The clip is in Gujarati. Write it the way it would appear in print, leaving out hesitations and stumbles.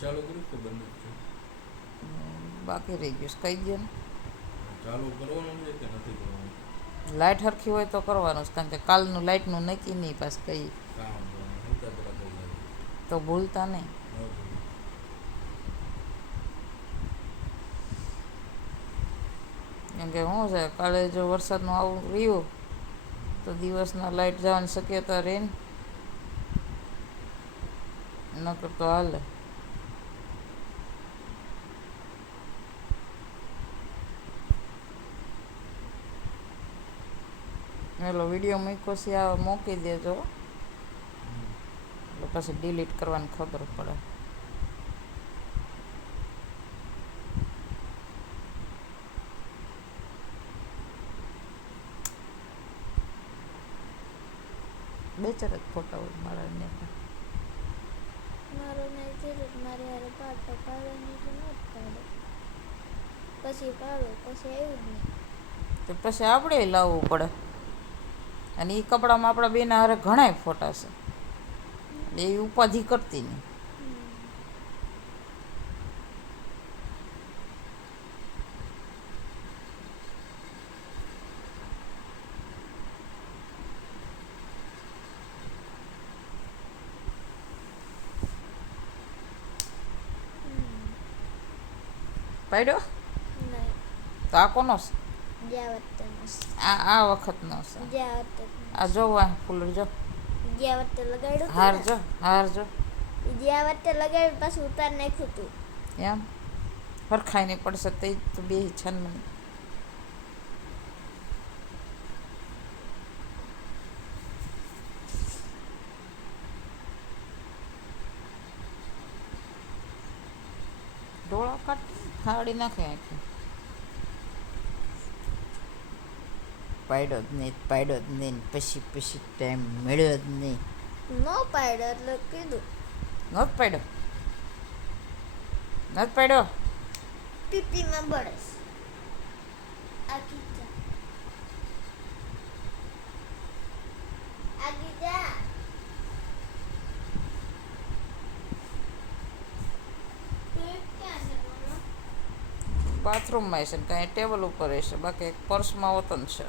ચાલુ કર્યું તો બંધ છે. બાકી રહી ગયું કહી દો ને. ચાલુ કરવાનું છે કે નથી કરવાનું? લાઇટ હરખી હોય તો કરવાનું છે, કારણ કે કાલનું લાઇટનું નક્કી નહીં પાસ કઈ કામ હલતા પેલા થઈ જાય. તો ભૂલતા નહીં. કેમ કે શું છે, કાલે જો વરસાદનું આવું રહ્યું તો દિવસના લાઇટ જવાની શક્યતા રહે ને, નકર તો હાલે. પેલો વિડીયો મૂક્યો છે આ મૂકી દેજો, એટલે પછી ડિલીટ કરવાની ખબર પડે. બે ચાર જ ફોટા હોય મારા ને મારો નહીં જરૂર, મારે યાર પાડતો પાડવાની તો નથી પાડે, પછી પાડો પછી આવ્યું જ નહીં. તો પછી આપણે લાવવું પડે. અને એ કપડામાં આપણા બેના હારે ઘણાય ફોટા છે, એ ઉપાધિ કરતી નહીં. પાડ્યો નહીં, તો આ કોનો છે? ગયા વખતે આ વખતનો છે. ગયા વખતે આ જોવા ફૂલ જો ગયા વખતે લગાડ્યું હાર જો હાર જો ગયા વખતે લગાડ્યું પાછું ઉતાર નાખ્યું હતું. એમ હરખાઈ નહીં પડશે તો બે છન મને ડોળા કાઢ ફાડી નાખે આખી. પાડ્યો જ નહીં પછી ટાઈમ મળ્યો જ નહીં. ન પાડ્યો એટલે કીધું નહોત પાડ્યો પીપીમાં બળસ આગી જા આગી જા. બાથરૂમમાં હશે ને કાંઈ ટેબલ ઉપર હશે, બાકી એક પર્સમાં વતન છે.